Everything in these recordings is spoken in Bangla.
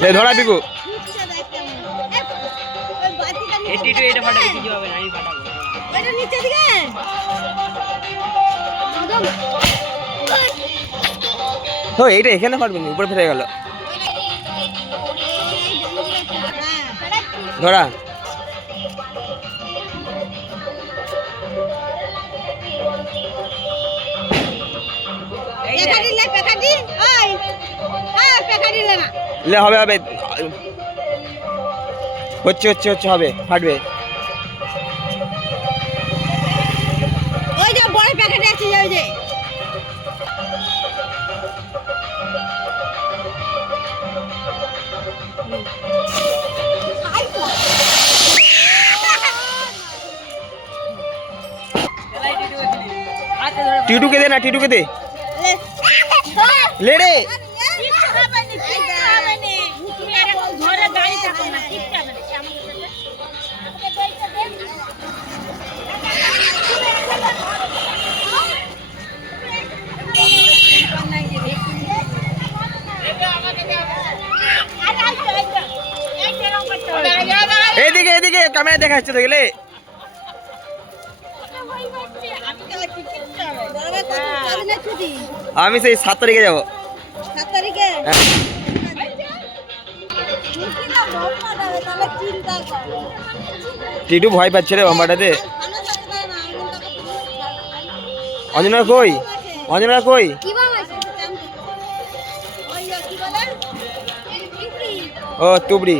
দে ধরা একদম। ও এইটা এখানে পারবি না উপরে ফেলে গেল হ্যাঁ। ধরা এই লে, পেকাটি। ওই, ওই, পেকাটি লে না। লে হবে হবে। হচ্ছে হচ্ছে হচ্ছে হবে ফাটবে। ওই যে বড় প্যাকেটে আছে ওই টিটুকে দে না টিটুকে দে। লে। এইদিকে এদিকে ক্যামেরা দেখা যাচ্ছে তো গেলে। আমি সেই সাত তারিখে যাব। হ্যাঁ। টিটু ভয় পাচ্ছে রে বাম্বাটাতে। অঞ্জনা কই? অঞ্জনা কই। ও, তুবড়ি।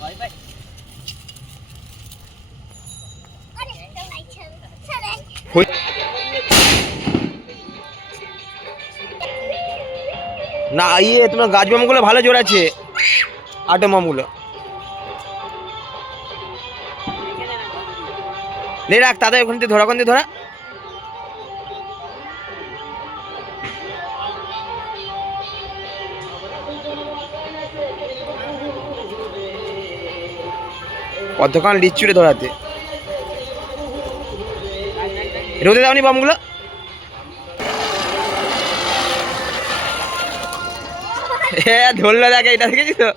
ভয় পাচ্ছি। এখানে না ইয়ে তোমার গাছ বামগুলো ভালো জোর আছে আটো লে রাখ, তাদের ওখান থেকে ধরা, ওখান থেকে ধরা। কতক্ষণ লিচুড়ে ধরাতে। রোদে দাওনি বামগুলো। হ্যাঁ ধরলো দেখ, এটা দেখেছিস তো?